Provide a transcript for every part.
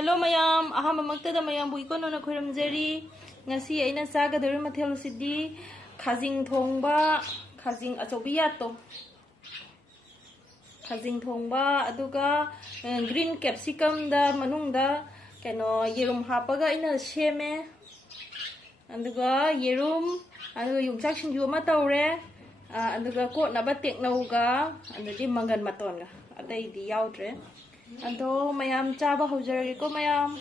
Hello mayam, ahammaktada mayam buikono na khurumjari. Ngasi aina chagadori mathel sidi khajing thongba, khajing achobiyato. Khajing thongba aduga green capsicum da manungda keno yerum hapaga aina sheme. Aduga yerum aduga yumchak shinju ma tawre. Aduga ko naba teknauga andadi mangan matonga. Adai di yaudre. Ado mayam chaba hojare ko mayam.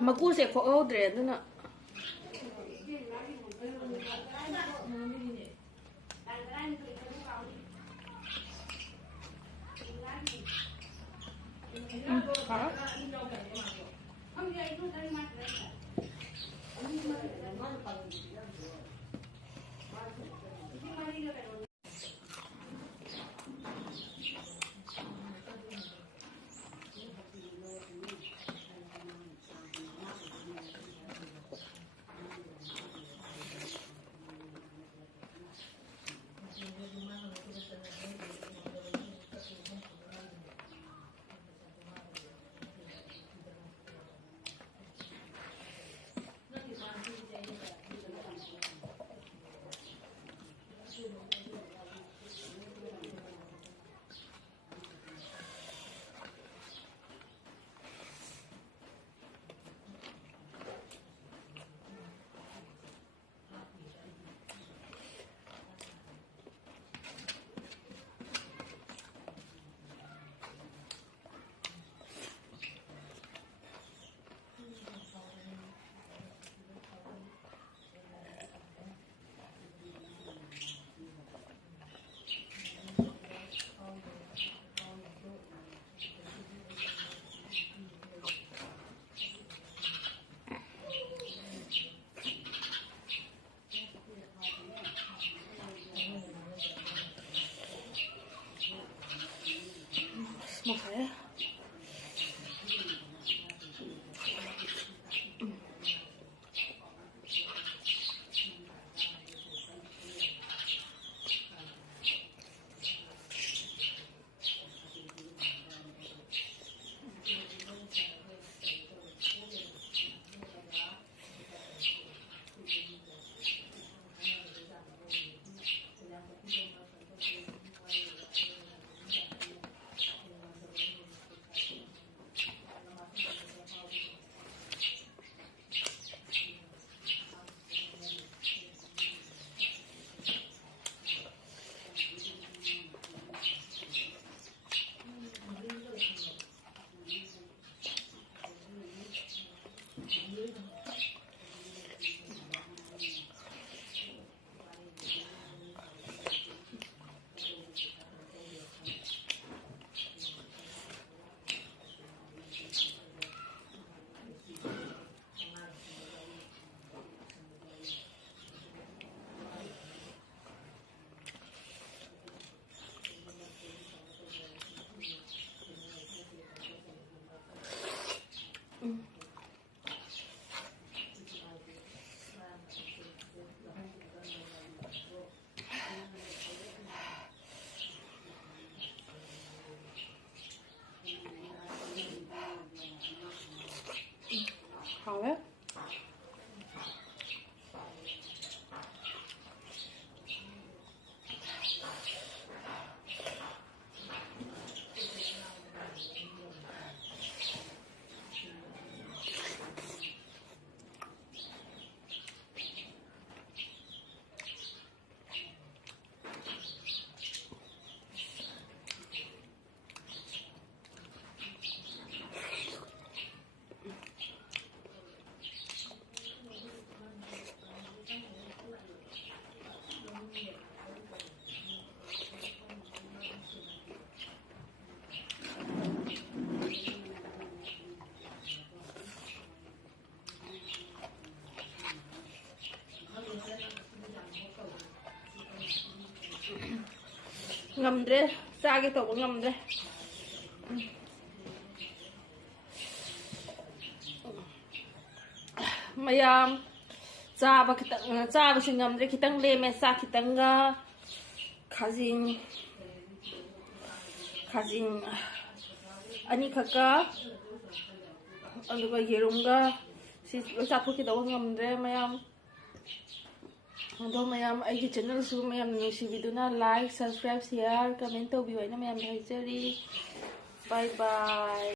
Maku se ko odre aduna smoke. ꯉꯝꯗ꯭ꯔꯦ ꯆꯥꯒꯦ ꯇꯧꯕ ꯉꯝꯗ꯭ꯔꯦ ꯃꯌꯥꯝ ꯆꯥꯕ khitang ꯆꯥꯕꯁꯨ ꯉꯝꯗ꯭ꯔꯦ khitang ꯂꯦꯝꯃꯦ ꯆꯥꯛ khitangga khajing ꯑꯅꯤꯈꯛꯀ ꯑꯗꯨꯒ ꯌꯦꯔꯨꯝꯒ ꯁꯤ ꯂꯣꯏ ꯆꯥꯊꯣꯛꯈꯤꯗꯧꯕ ꯉꯝꯗ꯭ꯔꯦ ꯃꯌꯥꯝ ꯑꯗꯣ ꯃꯌꯥꯝ ꯑꯩꯒꯤ ꯆꯦꯅꯦꯜꯁꯨ ꯃꯌꯥꯝꯅ ꯅꯨꯡꯁꯤꯕꯤꯗꯨꯅ ꯂꯥꯏꯛ ꯁꯕꯁꯀ꯭ꯔꯥꯏꯕ ꯁꯤꯌꯔ ꯀꯃꯦꯟ ꯇꯧꯕꯤꯌꯨ ꯑꯩꯅ ꯃꯌꯥꯝꯗ ꯍꯥꯏꯖꯔꯤ ꯕꯥꯏ ꯕꯥꯏ